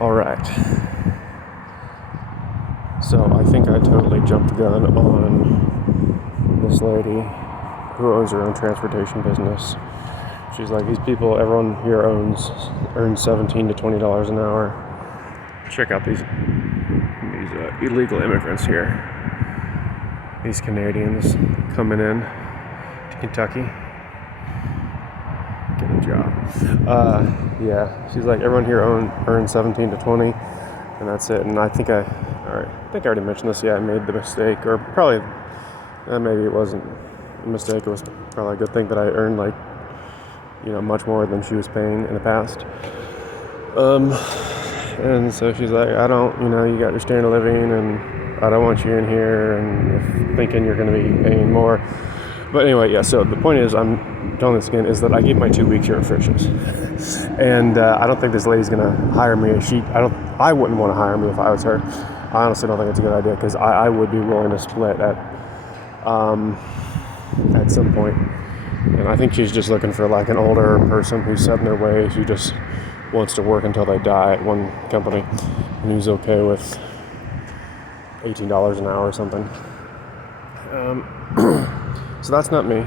All right. So I think I totally jumped the gun on this lady who owns her own transportation business. She's like, these people, everyone here earns $17 to $20 an hour. Check out these illegal immigrants here. These Canadians coming in to Kentucky. Get a job. Yeah, she's like, everyone here earns 17 to 20, and that's it. And I think I already mentioned this. Yeah, I made the mistake, or probably maybe it wasn't a mistake. It was probably a good thing that I earned much more than she was paying in the past. And so she's like, I don't, you got your standard of living, and I don't want you in here, and thinking you're going to be paying more. But anyway, yeah, so the point is, I'm telling this again, is that I gave my 2 weeks here at Frisch's. And I don't think this lady's going to hire me. I wouldn't want to hire me if I was her. I honestly don't think it's a good idea, because I would be willing to split at some point. And I think she's just looking for like an older person who's set in their ways, who just wants to work until they die at one company, and who's okay with $18 an hour or something. So that's not me.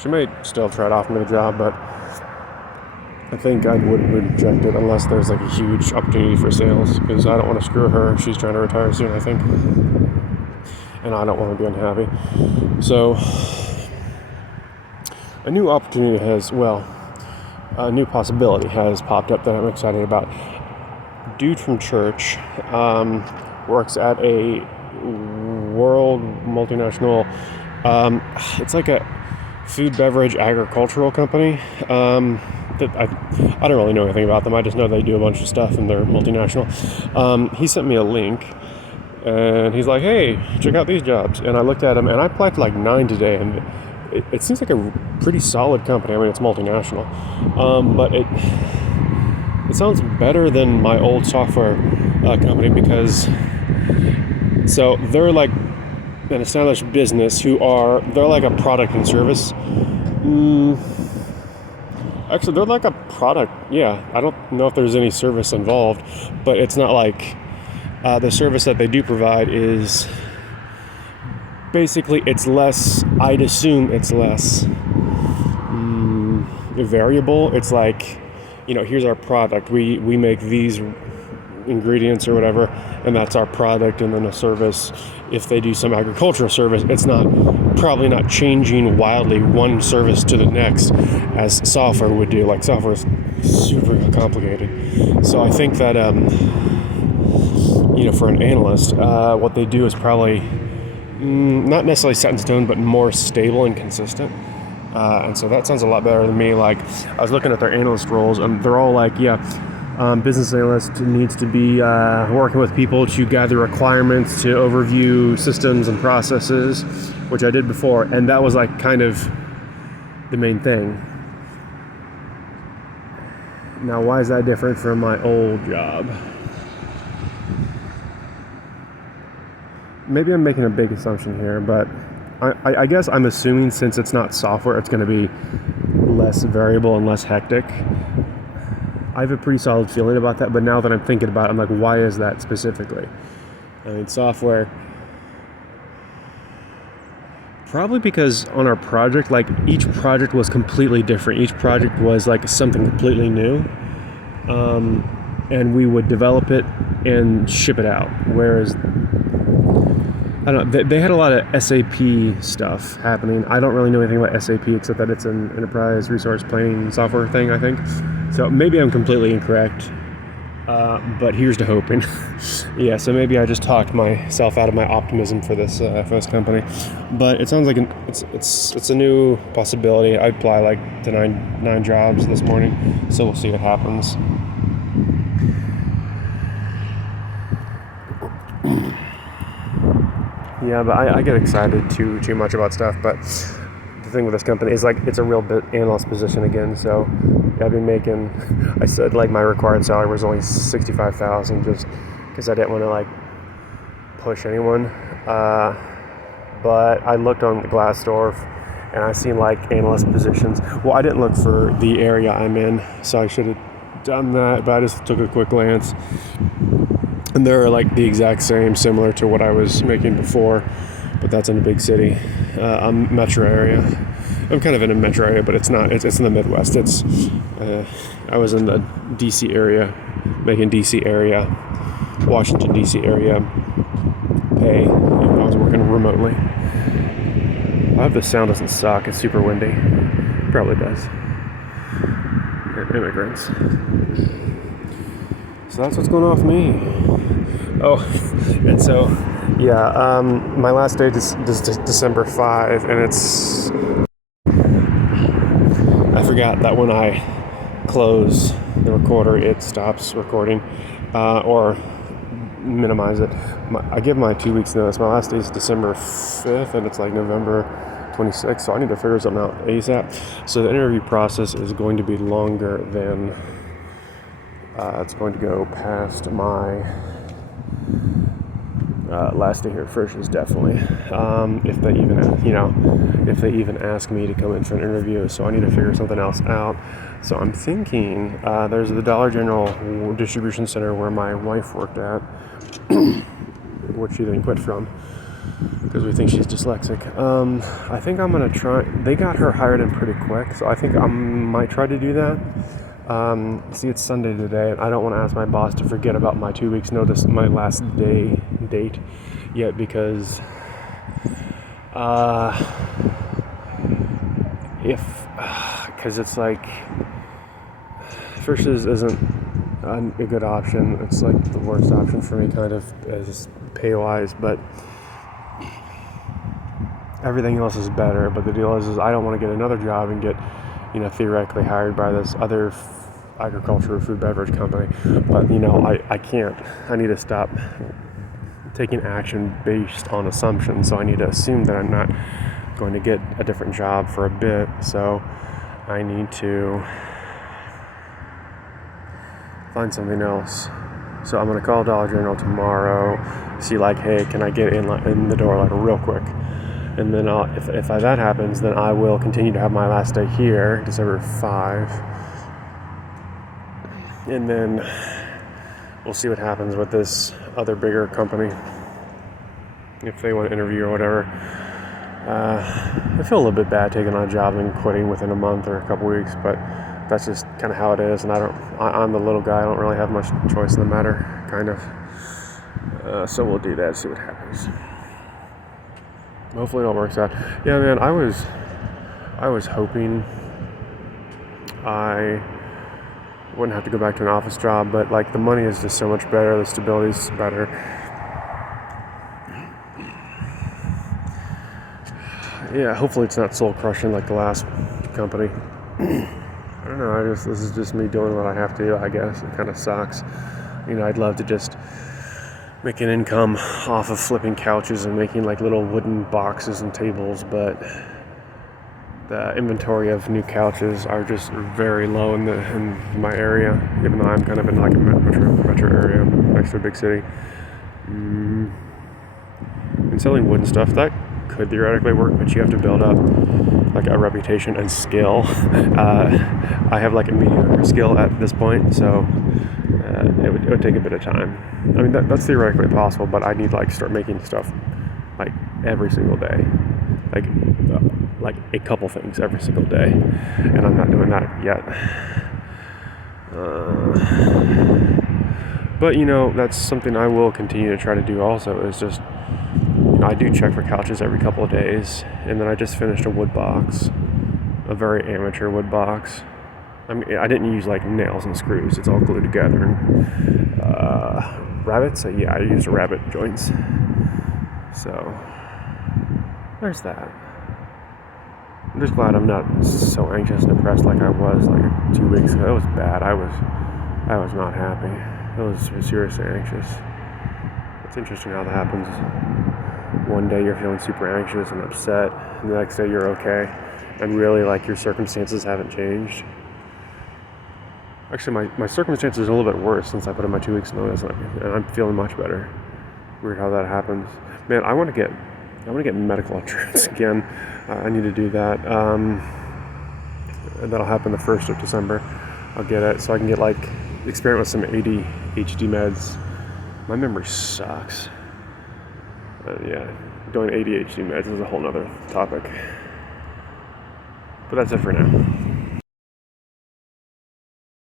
She may still try to offer me the job, but I think I wouldn't reject it unless there's like a huge opportunity for sales, because I don't want to screw her. She's trying to retire soon, I think, and I don't want to be unhappy. So a new possibility has popped up that I'm excited about. Dude from church works at a world multinational, it's like a food, beverage, agricultural company. That I don't really know anything about them. I just know they do a bunch of stuff and they're multinational. He sent me a link and he's like, hey, check out these jobs. And I looked at them and I applied for like 9 today, and it seems like a pretty solid company. I mean, it's multinational, but it sounds better than my old software company, because so they're like an established business they're like a product and service. Actually, they're like a product. Yeah, I don't know if there's any service involved, but it's not like the service that they do provide is basically, it's less, I'd assume it's less variable. It's like, here's our product. We make these ingredients or whatever, and that's our product. And then a service, if they do some agricultural service, it's probably not changing wildly one service to the next as software would do. Like, software is super complicated. So I think that for an analyst, what they do is probably not necessarily set in stone, but more stable and consistent. And so that sounds a lot better than me. Like, I was looking at their analyst roles, and they're all like, business analyst needs to be working with people to gather requirements, to overview systems and processes, which I did before, and that was like kind of the main thing. Now, why is that different from my old job? Maybe I'm making a big assumption here, but I guess I'm assuming, since it's not software, it's going to be less variable and less hectic. I have a pretty solid feeling about that, but now that I'm thinking about it, I'm like, why is that specifically? I mean, software, probably because on our project, like, each project was completely different. Each project was like something completely new, and we would develop it and ship it out. Whereas, I don't know, they had a lot of SAP stuff happening. I don't really know anything about SAP except that it's an enterprise resource planning software thing, I think. So maybe I'm completely incorrect, but here's to hoping. Yeah, so maybe I just talked myself out of my optimism for this company. But it sounds like it's a new possibility. I apply like to nine jobs this morning, so we'll see what happens. Yeah, but I get excited too much about stuff. But the thing with this company is, like, it's a real analyst position again. So I've been making, I said like my required salary was only $65,000, just because I didn't want to like push anyone. But I looked on the Glassdoor, and I seen like analyst positions. Well, I didn't look for the area I'm in, so I should have done that, but I just took a quick glance, and they're like the exact same, similar to what I was making before, but that's in a big city. I'm metro area. I'm kind of in a metro area, but it's not. It's in the Midwest. I was in the DC area, making DC area, Washington DC area pay, even though I was working remotely. I hope the sound doesn't suck. It's super windy. It probably does. Immigrants. So that's what's going on with me. Oh, and so, yeah, my last day is December 5, and it's... I forgot that when I close the recorder, it stops recording, or minimize it. I give my 2 weeks notice. My last day is December 5th, and it's like November 26th, so I need to figure something out ASAP. So the interview process is going to be longer than... it's going to go past my last day here at Frisch is definitely, if they even ask me to come in for an interview. So I need to figure something else out. So I'm thinking there's the Dollar General distribution center where my wife worked at, which she then quit from because we think she's dyslexic. I think I'm gonna try. They got her hired in pretty quick, so I think I might try to do that. See, it's Sunday today, and I don't want to ask my boss to forget about my 2 weeks notice, my last day date yet, because it's like Frisch's isn't a good option. It's like the worst option for me, kind of, as pay wise, but everything else is better. But the deal is I don't want to get another job and get, theoretically hired by this other agriculture or food beverage company. But, I can't. I need to stop taking action based on assumptions. So I need to assume that I'm not going to get a different job for a bit. So I need to find something else. So I'm going to call Dollar General tomorrow, see like, hey, can I get in the door like real quick? And then if that happens, then I will continue to have my last day here, December 5. And then we'll see what happens with this other bigger company, if they want to interview or whatever. I feel a little bit bad taking on a job and quitting within a month or a couple weeks, but that's just kind of how it is. And I'm the little guy. I don't really have much choice in the matter, kind of. So we'll do that, see what happens. Hopefully it all works out. Yeah, man, I was hoping I wouldn't have to go back to an office job, but like the money is just so much better, the stability is better. Yeah, hopefully it's not soul crushing like the last company. I don't know, this is just me doing what I have to do, I guess. It kind of sucks. I'd love to just make an income off of flipping couches and making like little wooden boxes and tables, but the inventory of new couches are just very low in my area, even though I'm kind of in like a metro area next to a big city. And selling wooden stuff, that could theoretically work, but you have to build up like a reputation and skill. I have like a mediocre skill at this point, so it would take a bit of time. I mean, that's theoretically possible, but I need to like start making stuff like every single day, like a couple things every single day, and I'm not doing that yet. But that's something I will continue to try to do. Also, is just I do check for couches every couple of days, and then I just finished a wood box, a very amateur wood box. I mean, I didn't use like nails and screws; it's all glued together. And rabbets, yeah, I used rabbit joints. So there's that. I'm just glad I'm not so anxious and depressed like I was like 2 weeks ago. It was bad. I was not happy. I was seriously anxious. It's interesting how that happens. One day you're feeling super anxious and upset, and the next day you're okay, and really like your circumstances haven't changed. Actually, my circumstances are a little bit worse since I put in my 2 weeks notice, and I'm feeling much better. Weird how that happens. Man, I want to get I want to get medical insurance again. I need to do that. That'll happen the 1st of December. I'll get it so I can get experiment with some ADHD meds. My memory sucks. Yeah, doing ADHD meds is a whole nother topic. But that's it for now.